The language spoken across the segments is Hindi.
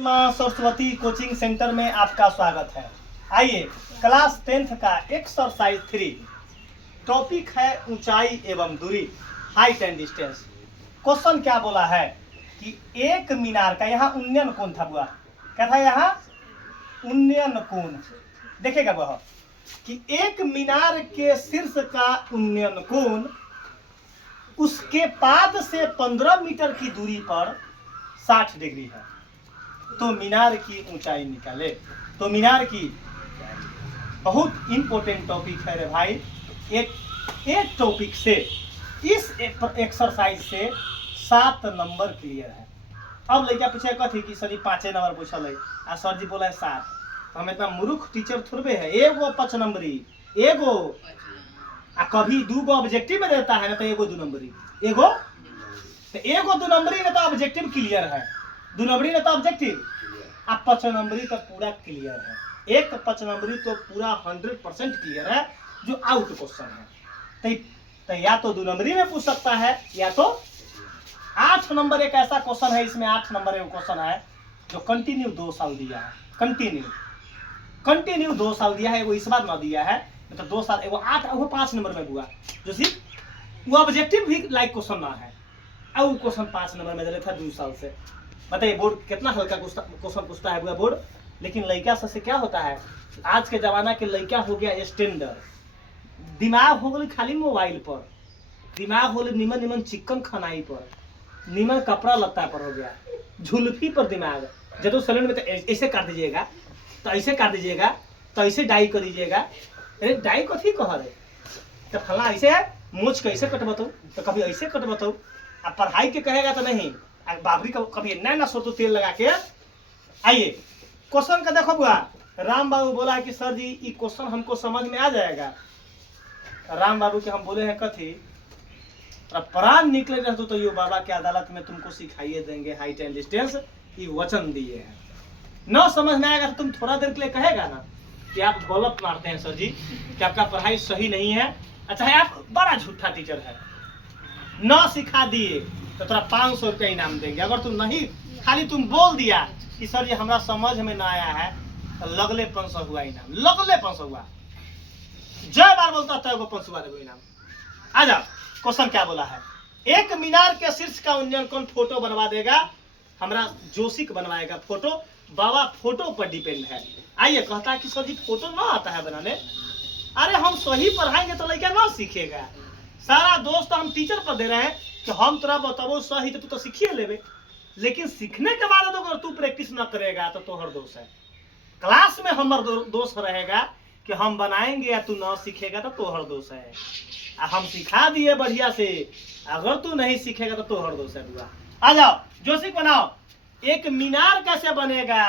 मां सरस्वती कोचिंग सेंटर में आपका स्वागत है। आइए क्लास 10th का एक्सरसाइज 3 टॉपिक है ऊंचाई एवं दूरी, हाइट एंड डिस्टेंस। क्वेश्चन क्या बोला है कि एक मीनार का, यहाँ उन्नयन कोण था बुआ, क्या था यहाँ उन्नयन कोण। देखेगा वह कि एक मीनार के शीर्ष का उन्नयन कोण उसके पाद से 15 मीटर की दूरी पर 60 डिग्री है। तो मीनार की ऊंचाई निकाले। तो मीनार की बहुत इंपॉर्टेंट टॉपिक है रे भाई। एक टॉपिक से इस एक्सरसाइज से 7 नंबर क्लियर है। अब लड़का पूछे कथी कि सर 5 नंबर पूछल है आ सर जी बोला है 7। तो हम इतना मूर्ख टीचर थोड़े है। एगो 5 नंबरी, एगो आ कभी 2 गो ऑब्जेक्टिव में रहता है ना, तो एगो 2 नंबरी, एगो तो एगो 2 नंबरी ना तो ऑब्जेक्टिव क्लियर है, 2 नंबरी ना तो ऑब्जेक्टिव, अब 5 नंबरी तो पूरा क्लियर है। एक 5 नंबरी तो पूरा 100% क्लियर है जो आउट क्वेश्चन है। तो या तो 2 नंबरी में पूछ सकता है या तो 8 नंबर एक ऐसा क्वेश्चन है, इसमें 8 नंबर एक क्वेश्चन है जो कंटिन्यू 2 साल दिया है। कंटिन्यू 2 साल दिया है, वो इस बार ना दिया है तो 2 साल, वो 8 वो 5 नंबर में हुआ जो सिर्फ वो ऑब्जेक्टिव भी लाइक क्वेश्चन ना है। अब वो क्वेश्चन 5 नंबर में दिया था 2 साल से। बताइए बोर्ड कितना हल्का क्वेश्चन पूछता है बोर्ड। लेकिन लड़का से क्या होता है, आज के जमाना के लड़का हो गया स्टैंडर्ड, दिमाग हो गई खाली मोबाइल पर, दिमाग हो गई निमन निमन चिकन खनाई पर, निमन कपड़ा लत्ता पर हो गया, झुल्फी पर दिमाग। जब तो सैलून में तो ऐसे काट दीजिएगा, तो ऐसे काट दीजिएगा, तो ऐसे डाई कर दीजिएगा। अरे डाई कथी कह रहे, तो फला ऐसे मूछ कैसे कटबतू, तो कभी ऐसे कटबतू। अब पढ़ाई के कहेगा तो नहीं, बाबरी का कभी ना सोचो तेल लगा के। आइए क्वेश्चन का देखो बुआ। राम बाबू बोला कि सर जी ये क्वेश्चन हमको समझ में आ जाएगा। राम बाबू के हम बोले हैं कथी, प्राण निकले रहते तो ये बाबा के अदालत में तुमको सिखाइए देंगे हाइट एंड डिस्टेंस, ये वचन दिए हैं। न समझ में आएगा तो तुम थोड़ा देर के लिए कहेगा ना कि आप गलत मारते हैं सर जी, कि आपका पढ़ाई सही नहीं है, अच्छा है आप बड़ा झूठा टीचर है। न सिखा दिए तो थोड़ा 500 रुपया इनाम देंगे। अगर तुम नहीं, खाली तुम बोल दिया कि सर जी हमारा समझ में ना आया है, तो लगले 500 हुआ इनाम, लगले 500 हुआ। जय बार बोलता था वो 500 हुआ इनाम। आ जाओ क्वेश्चन क्या बोला है। एक मीनार के शीर्ष का उन्नयन कौन फोटो बनवा देगा, हमारा जोशिक बनवाएगा फोटो। बाबा फोटो पर डिपेंड है। आइए कहता है कि सर जी फोटो ना आता है बनाने। अरे हम सही पढ़ाएंगे तो लड़का ना सीखेगा। सारा दोस्त हम टीचर पर दे रहे हैं कि हम तोरा बताबो सही तो तू तो सीखिए लेबे, लेकिन सीखने के बाद अगर तू प्रैक्टिस ना करेगा तो तोहर दोष है। क्लास में हमारा दोष रहेगा कि हम बनाएंगे या तू ना सीखेगा तो तोहर दोष है। हम सिखा दिए बढ़िया से, अगर तू नहीं सीखेगा तो तोहर दोष है। बुआ आ जाओ जोशिक बनाओ। एक मीनार कैसे बनेगा,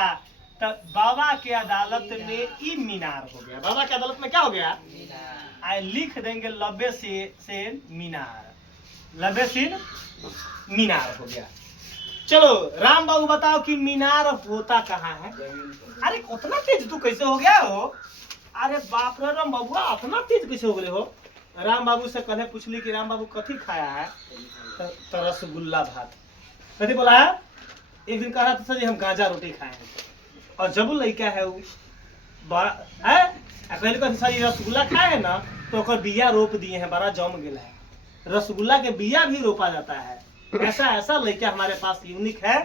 तो बाबा के अदालत में ई मीनार हो गया। बाबा के अदालत में क्या हो गया, लिख देंगे लब्बे से मीनार, लब्बे से मीनार हो गया। चलो राम बाबू बताओ कि मीनार होता कहाँ है। अरे उतना तेज तू कैसे हो गया हो, अरे बाप रे राम बाबू उतना तेज कैसे हो गए हो। राम बाबू से कल पूछली कि राम बाबू कथी खाया है, तो रसगुल्ला भात। कथी बोला है, एक दिन कह रहा था सर जी हम गांजा रोटी खाए हैं। और जब लड़का है वो बड़ा है, पहले कहते सर जी रसगुल्ला खाए है ना, तो ओकर बिया रोप दिए हैं, बड़ा जम गया है। रसगुल्ला के बिया भी रोपा जाता है। ऐसा लड़का हमारे पास यूनिक है,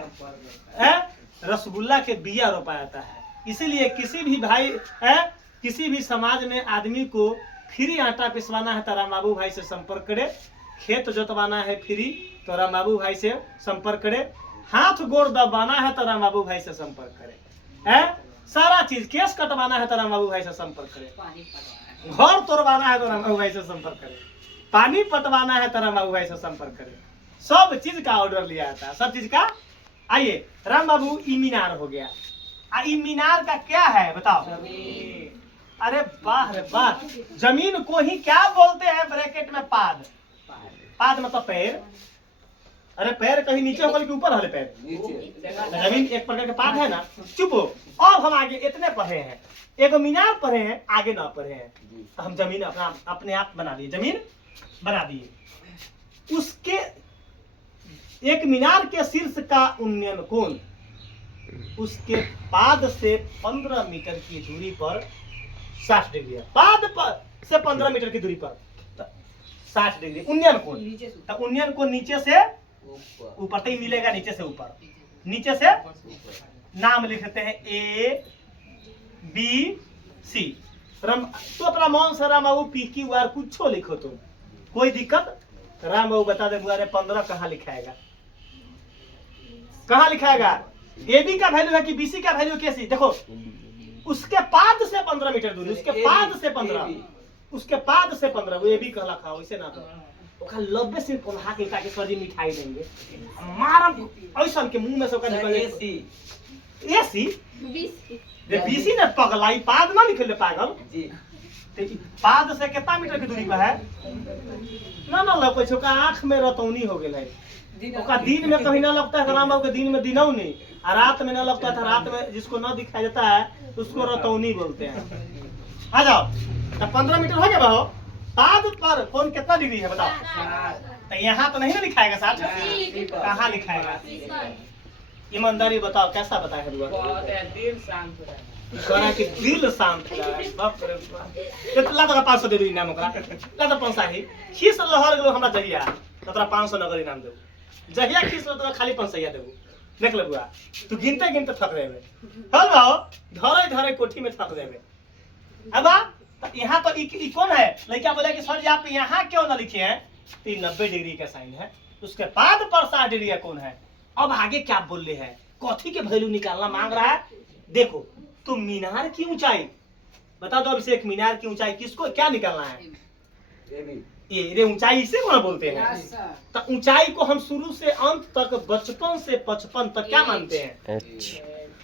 रसगुल्ला के बिया रोपा जाता है। इसीलिए किसी भी भाई है, किसी भी समाज में आदमी को फ्री आटा पिसवाना है तो राम बाबू भाई से संपर्क करे। खेत जोतवाना है फ्री तो राम बाबू भाई से संपर्क करे। हाथ गोड़ दबाना है तो राम बाबू भाई से संपर्क करे। सारा चीज, केस कटवाना है तो राम बाबू भाई से संपर्क करे। घर तोड़वाना है तो राम बाबू भाई से संपर्क करे। पानी पटवाना है तो राम बाबू भाई से संपर्क करे। सब चीज का ऑर्डर लिया जाता है, सब चीज का। आइए राम बाबू ई मीनार हो गया। ई मीनार का क्या है बताओ। अरे वाह रे वाह, जमीन को ही क्या बोलते हैं ब्रैकेट में पाद। पाद मतलब पैर। अरे पैर कहीं नीचे होकर के ऊपर हले पैर, जमीन एक प्रकार के पाद है ना। चुप हो। अब हम आगे इतने पढ़े हैं, एगो मीनार पढ़े हैं, आगे ना पढ़े हैं। तो हम जमीन अपने आप बना दिए, जमीन बना दिए। उसके एक मीनार के शीर्ष का उन्नयन कोण उसके पाद से 15 मीटर की दूरी पर 60 डिग्री है। पाद पर से 15 मीटर की दूरी पर 60 डिग्री उन्नयन कोण। तो उन्नयन कोण नीचे से ऊपर तक मिलेगा, नीचे से ऊपर, नीचे से नाम लिख देते हैं A B C। तो अपना मौन से राम बाबू PQR कुछ लिखो तुम, कोई दिक्कत। राम बाबू बता दे बुआरे 15 कहाँ लिखाएगा, कहाँ लिखाएगा? AB का वैल्यू है कि BC का वैल्यू कैसी? देखो उसके पाद से 15 मीटर दूरी, उसके पाद से 15, उसके पाद से 15 वो AB कहला खाओ इसे ना तो ओका लब्बे से कोल्हा के ताकि सर जी मिठाई देंगे मारम ऐसा के मुंह में से ओका निकल AC रे BC ने पगलाई पाद ना लिखले पागल जी। ते पाद से कितना मीटर की दूरी पे है? ना ना लगे छो का आंख में रतौनी हो गेल है। ओका दिन में कहीं ना लगता है राम बाबू के दिन में दिनौनी, और रात में ना लगता था, रात में जिसको ना दिखाई देता है उसको रतौनी बोलते हैं। आ जाओ, तो 15 मीटर हो गया बाहो। पाद पर कौन कितना डिग्री है बताओ? तो यहाँ तो नहीं ना लिखाएगा 60, कहाँ लिखाएगा? ईमानदारी बताओ, कैसा बताया है दिल शांत हो रहा है कि दिल शांत हो रहा है। बाप रे बाप, कितना तक 500 दे दी इनाम ओकरा, ला तो 500 ही खीस लहर गेलो हमरा जहिया तो तोरा 500 नगर इनाम देबो, जहिया खीस लो तो खाली 500 या देबो। देख ले बुआ, तू गिनते गिनते थक देबे, हल बाओ धरे धरे कोठी में थक देबे। अब यहाँ तो ई कौन है? लड़का बोला कि सर जी आप यहाँ क्यों ना लिखे हैं? तो 90 डिग्री का साइन है, उसके बाद पर 60 डिग्री कौन है? अब आगे क्या बोल रहे हैं, कॉफी के वैल्यू निकालना मांग रहा है। देखो तो मीनार की ऊंचाई बता दो अभिषेक, मीनार की ऊंचाई किसको क्या निकालना है? ये ऊंचाई इसे कौन बोलते हैं? तो ऊंचाई को हम शुरू से अंत तक, बचपन से 55 तक क्या मानते हैं?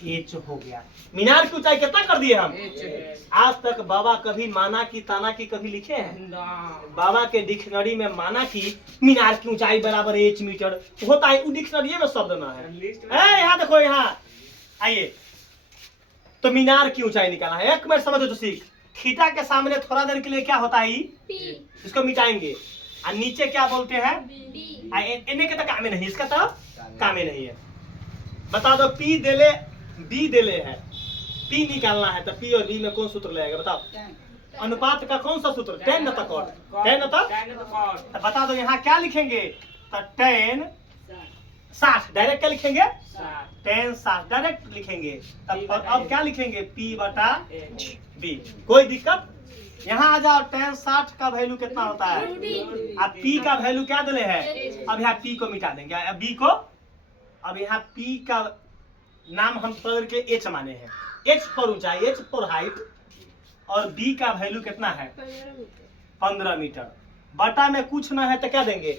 एच हो गया। मीनार की ऊंचाई कितना कर दिए हम? आज तक बाबा कभी माना की ताना की कभी लिखे हैं? बाबा के डिक्शनरी में माना की मीनार की ऊंचाई बराबर H मीटर होता है, डिक्शनरी में शब्द ना है। यहाँ देखो, यहाँ आइए, तो मीनार की ऊंचाई निकालना है। एक मिनट समझो तो सीख, थीटा के सामने थोड़ा देर के लिए क्या होता है? इसको मिटाएंगे, और नीचे क्या बोलते हैं? इन्हें के तो कामे नहीं, इसका तो कामे नहीं है। बता दो P देले B देले है, P निकालना है तो P और B में कौन सूत्र लगेगा बताओ? अनुपात का कौन सा सूत्र? tan न cot, tan न cot। बता दो यहाँ क्या लिखेंगे? तो tan 60 डायरेक्ट क्या लिखेंगे? tan 60 डायरेक्ट लिखेंगे। तब अब क्या लिखेंगे? P बटा B। कोई दिक्कत? यहाँ आ जाओ, tan 60 का वैल्यू कितना होता है? अब P का वैल्यू क्या दिले है? अब यहाँ P को मिटा देंगे, अब B को, अब यहाँ P का नाम हम पकड़ के H माने हैं, H पर ऊंचाई, H पर हाइट, और B का वैल्यू कितना है? 15 मीटर। बटा में कुछ ना है तो क्या देंगे?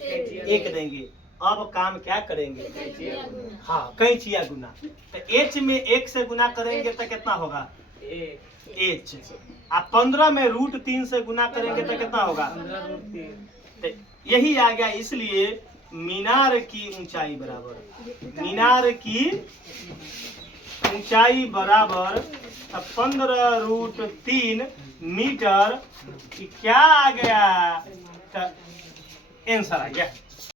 1 देंगे। अब काम क्या करेंगे? हाँ, कैंचिया गुना। तो H में 1 से गुना करेंगे तो कितना होगा? H। आप 15 में √3 से गुना करेंगे तो कितना होगा? तो यही आ गया। इसलिए मीनार की ऊंचाई बराबर, मीनार की ऊंचाई बराबर 15√3 मीटर। क्या आ गया? आंसर आ गया।